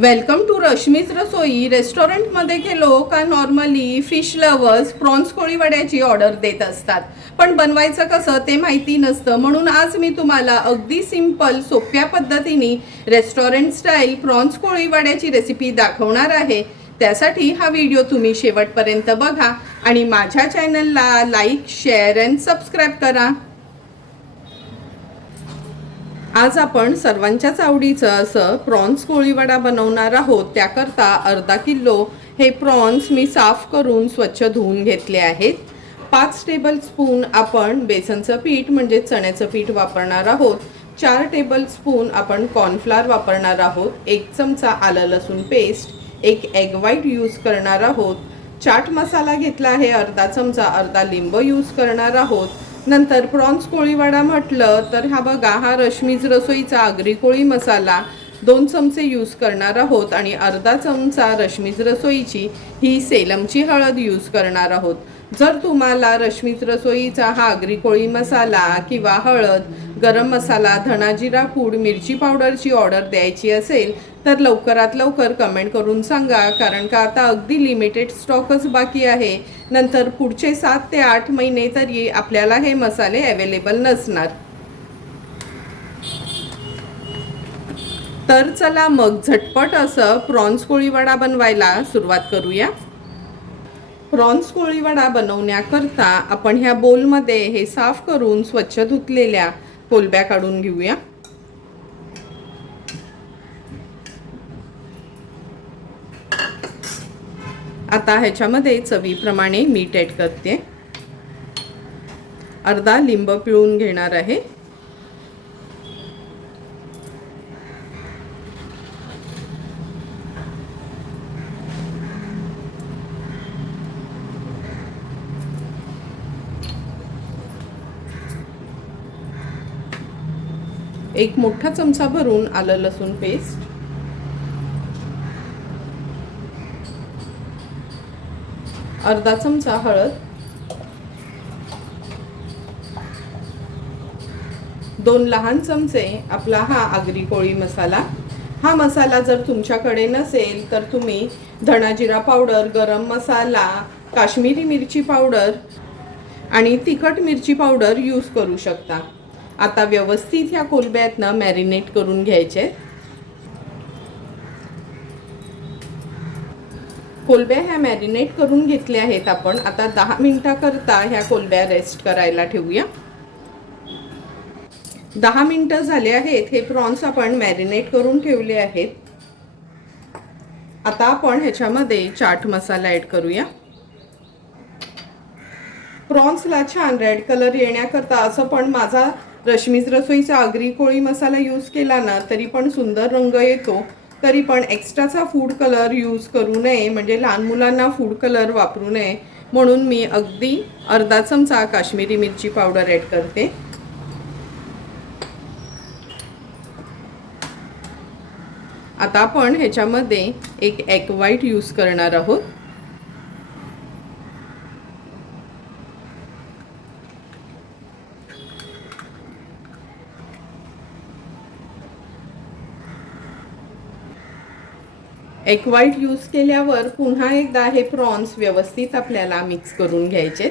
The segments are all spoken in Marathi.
वेलकम टू रश्मीज रसोई. रेस्टॉरंटमध्ये गेलो का नॉर्मली फिश लवर्स प्रॉन्स कोळीवड्याची ऑर्डर देत असतात, पण बनवायचं कसं ते माहिती नसतं. म्हणून आज मी तुम्हाला अगदी सिंपल सोप्या पद्धतीने रेस्टॉरंट स्टाईल प्रॉन्स कोळीवड्याची रेसिपी दाखवणार आहे. त्यासाठी हा व्हिडिओ तुम्ही शेवटपर्यंत बघा आणि माझ्या चॅनलला लाईक, शेअर अँड सबस्क्राईब करा. आज आपण सर्वांच्याच आवडीचं असं प्रॉन्स कोळीवडा बनवणार आहोत. त्याकरता अर्धा किलो हे प्रॉन्स मी साफ करून स्वच्छ धुवून घेतले आहेत. 5 टेबलस्पून आपण बेसनचं पीठ म्हणजे चण्याचं पीठ वापरणार आहोत. 4 टेबलस्पून आपण कॉर्नफ्लॉर वापरणार आहोत. 1 चमचा आलं लसूण पेस्ट, 1 एग व्हाईट यूज करणार आहोत. चाट मसाला घेतला आहे अर्धा चमचा, अर्धा लिंबू यूज करणार आहोत. नंतर प्रॉन्स कोळीवडा म्हटलं तर हा बघा, हा रश्मीज रसोईचा आगरी कोळी मसाला 2 चमचे यूज करणार आहोत आणि अर्धा चमचा रश्मीज रसोईची ही सेलमची हळद यूज करणार आहोत. जर तुम्हाला रश्मीज रसोईचा हा आगरी कोळी मसाला किंवा हळद, गरम मसाला, धना जिरा पूड, मिरची पावडरची ऑर्डर द्यायची असेल तर लवकरात लवकर कमेंट करून सांगा, कारण का आता अगदी लिमिटेड स्टॉकच बाकी आहे. नंतर पुढचे 7 ते 8 महिने तरी आपल्याला हे मसाले अवेलेबल नसणार. तर चला मग झटपट असं प्रॉन्स कोळीवडा बनवायला सुरुवात करूया. प्रॉन्स कोळीवडा बनवण्याकरता आपण ह्या बोलमध्ये हे साफ करून स्वच्छ धुतलेल्या कोलब्या काढून घेऊया. आता ह्याच्यामध्ये चवीप्रमाणे मीठ ॲड करते. अर्धा लिंब पिळून घेणार आहे. एक मोठा चमचा भरून आलं लसूण पेस्ट, अर्धा चमचा हळद, 2 लहान चमचे आपला हा आगरी कोळी मसाला. हा मसाला जर तुमच्याकडे नसेल तर तुम्ही धना जिरा पावडर, गरम मसाला, काश्मीरी मिरची पावडर आणि तिखट मिरची पावडर यूज करू शकता. आता व्यवस्थित ह्या कोलब्यातनं मॅरिनेट करून घ्यायचे. कोलब्या ह्या मॅरिनेट करून घेतल्या आहेत आपण. आता 10 मिनिटाकरता ह्या कोलब्या रेस्ट करायला ठेवूया. 10 मिनिटं झाले आहेत. हे प्रॉन्स आपण मॅरिनेट करून ठेवले आहेत. आता आपण ह्याच्यामध्ये चाट मसाला ॲड करूया. प्रॉन्सला छान रेड कलर येण्याकरता असं पण माझा रश्मीज रसोईचा आगरी कोळी मसाला यूज केला ना तरी पण सुंदर रंग येतो. तरी पण एक्स्ट्राचा फूड कलर यूज करू नये, म्हणजे लहान मुलांना फूड कलर वापरू नये, म्हणून मी अगदी अर्धा चमचा काश्मीरी मिरची पावडर ॲड करते. आता आपण ह्याच्यामध्ये 1 एग व्हाईट यूज करणार आहोत. एग व्हाईट यूज केल्यावर पुन्हा एकदा हे प्रॉन्स व्यवस्थित आपल्याला मिक्स करून घ्यायचे.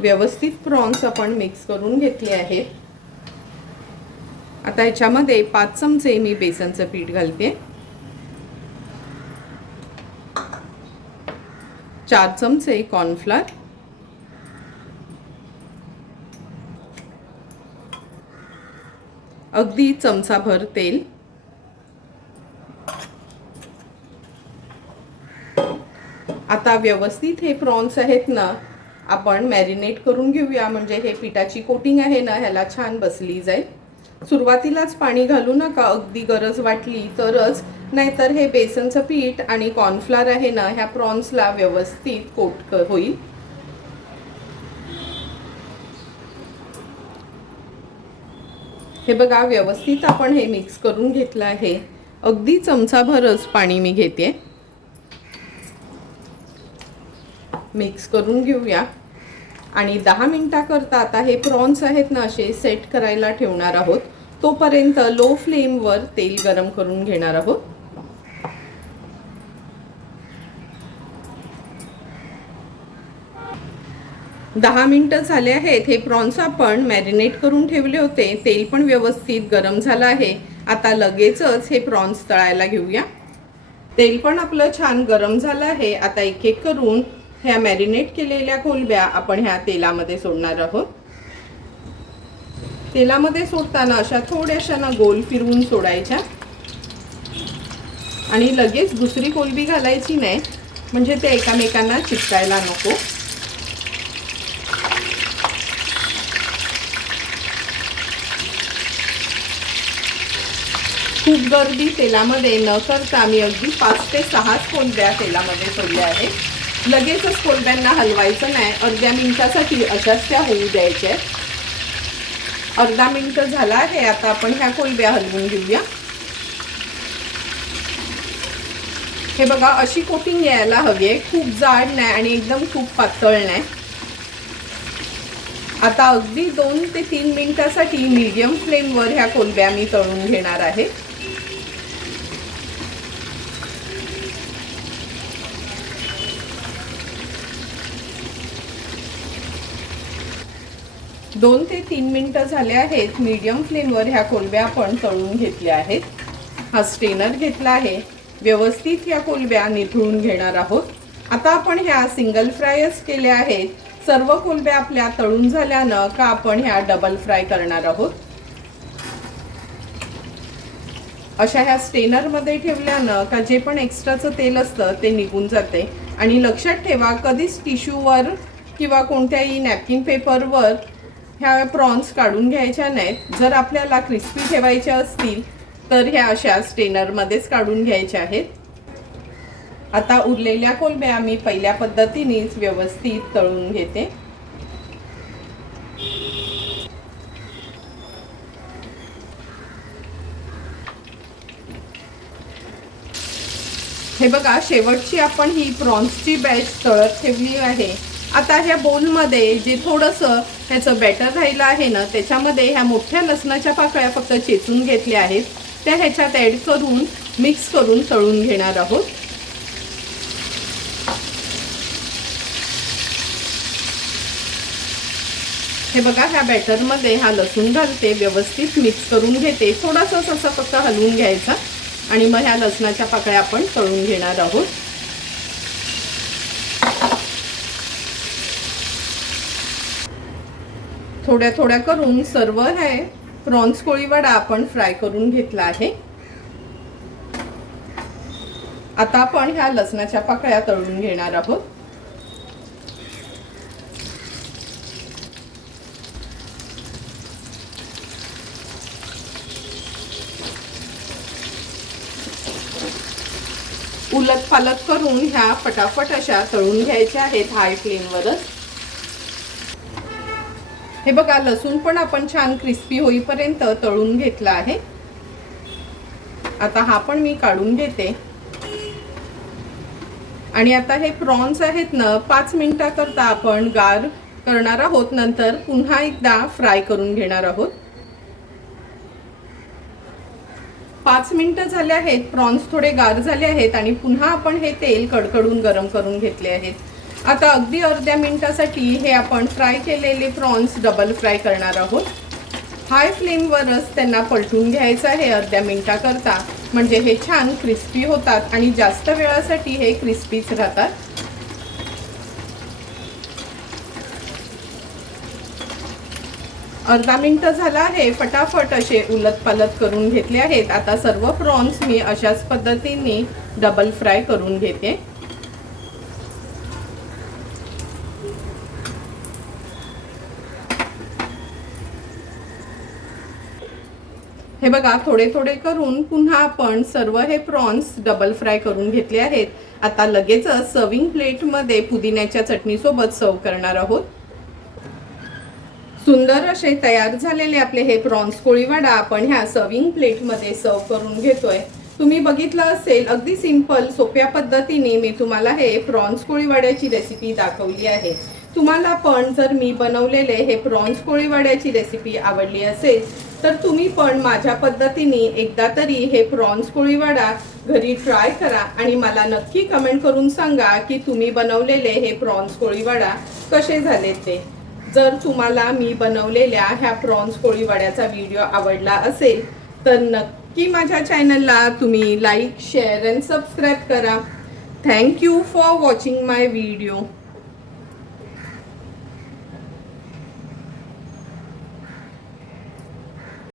व्यवस्थित प्रॉन्स आपण मिक्स करून घेतले आहेत. आता ह्याच्यामध्ये 5 चमचे मी बेसनचं पीठ घालते. 4 चमचे कॉर्नफ्लॉर, अगदी चमचाभर तेल, आता व्यवस्थित हे प्रॉन्स आहेत ना आपण मॅरिनेट करून घेऊया, म्हणजे हे पिठाची कोटिंग आहे ना ह्याला छान बसली जाईल. सुरुवातीलाच पाणी घालू नका, अगदी गरज वाटली तरच, नाहीतर हे बेसनचं पीठ आणि कॉर्नफ्लॉर आहे ना ह्या प्रॉन्सला व्यवस्थित कोट होईल. हे बघा, व्यवस्थित आपण हे मिक्स करून घेतलं आहे. अगदी चमचाभरच पाणी मी घेते. मिक्स करून घेऊया आणि 10 मिनिटाकरता आता हे प्रॉन्स आहेत ना असे सेट करायला ठेवणार आहोत. तोपर्यंत लो फ्लेमवर तेल गरम करून घेणार आहोत. दहा मिनिटं झाले आहेत. हे प्रॉन्स आपण मॅरिनेट करून ठेवले होते. तेल पण व्यवस्थित गरम झालं आहे. आता लगेचच हे प्रॉन्स तळायला घेऊया. तेल पण आपलं छान गरम झालं आहे. आता एक एक करून ह्या मॅरिनेट केलेल्या कोलंब्या आपण ह्या तेलामध्ये सोडणार आहोत. तेलामध्ये सोडताना अशा थोड्याशा ना गोल फिरवून सोडायच्या आणि लगेच दुसरी कोलंबी घालायची नाही, म्हणजे ते एकामेकांना चिपकायला नको. खूप गर्दी तेलामध्ये न करता मी अगदी 5 ते 6 कोलंब्या तेलामध्ये सोडल्या आहेत. लगेचच कोलंब्यांना हलवायचं नाही. अर्ध्या मिनिटासाठी अशाच त्या होऊ द्यायच्या. अर्धा मिनिट झाला आहे. आता आपण ह्या कोलंब्या हलवून घेऊया. हे बघा, अशी कोटिंग यायला हवी आहे. खूप जाड नाही आणि एकदम खूप पातळ नाही. आता अगदी 2 ते 3 मिनिटासाठी मीडियम फ्लेमवर ह्या कोलंब्या मी तळून घेणार आहे. दोन ते 3 मिनिटं झाले आहेत. मीडियम फ्लेमवर ह्या कोलंब्या आपण तळून घेतल्या आहेत. हा स्ट्रेनर घेतला आहे. व्यवस्थित ह्या कोलंब्या निथळून घेणार आहोत. आता आपण ह्या सिंगल फ्रायच केल्या आहेत. सर्व कोलंब्या आपल्या तळून झाल्यानं का आपण ह्या डबल फ्राय करणार आहोत. अशा ह्या स्ट्रेनरमध्ये ठेवल्यानं का जे पण एक्स्ट्राचं तेल असतं ते निघून जाते. आणि लक्षात ठेवा, कधीच टिश्यूवर किंवा कोणत्याही नॅपकिन पेपरवर ह्या प्रॉन्स काढून घ्यायच्या नाहीत. जर आपल्याला क्रिस्पी ठेवायच्या असतील तर ह्या अशा स्ट्रेनरमध्येच काढून घ्यायच्या आहेत. आता उरलेल्या कोलंब्या मी पहिल्या पद्धतीनेच व्यवस्थित तळून घेते. हे बघा, शेवटची आपण ही प्रॉन्सची बॅच तळत ठेवली आहे. आता ह्या बोलमध्ये जे थोडंसं ह्याचं बॅटर राहिलं आहे ना, त्याच्यामध्ये ह्या मोठ्या लसणाच्या पाकळ्या फक्त चेचून घेतल्या आहेत. त्या ह्याच्यात ॲड करून मिक्स करून तळून घेणार आहोत. हे बघा, ह्या बॅटरमध्ये हा लसूण घालते. व्यवस्थित मिक्स करून घेते. थोडंसं असं फक्त हलवून घ्यायचं आणि मग ह्या लसणाच्या पाकळ्या आपण तळून घेणार आहोत. थोड्या थोड्या करून सर्व हे प्रॉन्स कोळीवाडा आपण फ्राय करून घेतला आहे. आता आपण ह्या लसणाच्या पाकळ्या तळून घेणार आहोत. उलट पालट करून ह्या फटाफट अशा तळून घ्यायच्या आहेत हाय फ्लेमवरच. हे बघा, लसूण पण आपण छान क्रिस्पी होईपर्यंत तळून घेतला आहे. आता हा पण मी काढून घेते. आणि आता हे प्रॉन्स आहेत ना, 5 मिनिटाकरता आपण गार करणार आहोत. नंतर पुन्हा एकदा फ्राय करून घेणार आहोत. 5 मिनिटं झाले आहेत. प्रॉन्स थोडे गार झाले आहेत आणि पुन्हा आपण हे तेल कडकडून गरम करून घेतले आहेत. आता अगदी अर्ध्या मिनिटासाठी हे आपण फ्राय केलेले प्रॉन्स डबल फ्राय करणार आहोत. हाय फ्लेमवरच त्यांना पलटून घ्यायचं आहे अर्ध्या मिनिटाकरता, म्हणजे हे छान क्रिस्पी होतात आणि जास्त वेळासाठी हे क्रिस्पीच राहतात. अर्धा मिनिट झाला आहे. फटाफट असे उलट पालट करून घेतले आहेत. आता सर्व प्रॉन्स मी अशाच पद्धतीने डबल फ्राय करून घेते. हे बघा, थोडे थोडे करून पुन्हा आपण सर्व हे प्रॉन्स डबल फ्राय करून घेतले आहेत. आता लगेचच सर्विंग प्लेटमध्ये पुदिन्याच्या चटणीसोबत सर्व करणार आहोत. सुंदर असे तयार झालेले आपले हे प्रॉन्स कोळीवाडा आपण ह्या सर्विंग प्लेटमध्ये सर्व करून घेतोय। तुम्ही बघितलं असेल अगदी सिंपल सोप्या पद्धतीने मी तुम्हाला हे प्रॉन्स कोळीवाड्याची रेसिपी दाखवली आहे। तुम्हाला पण जर मी बनवलेले हे प्रॉन्स कोळीवाड्याची रेसिपी आवडली असेल तर तुम्ही पण माझ्या पद्धतीने एकदा तरी हे प्रॉन्स कोळीवाडा घरी ट्राय करा आणि मला नक्की कमेंट करून सांगा की तुम्ही बनवलेले हे प्रॉन्स कोळीवाडा कसे झाले ते। जर तुम्हाला मी बनवलेल्या ह्या प्रॉन्स कोळीवाड्याचा व्हिडिओ आवडला असेल तर नक्की माझ्या चॅनलला तुम्ही लाईक शेअर अँड सबस्क्राईब करा। Thank you for watching my video.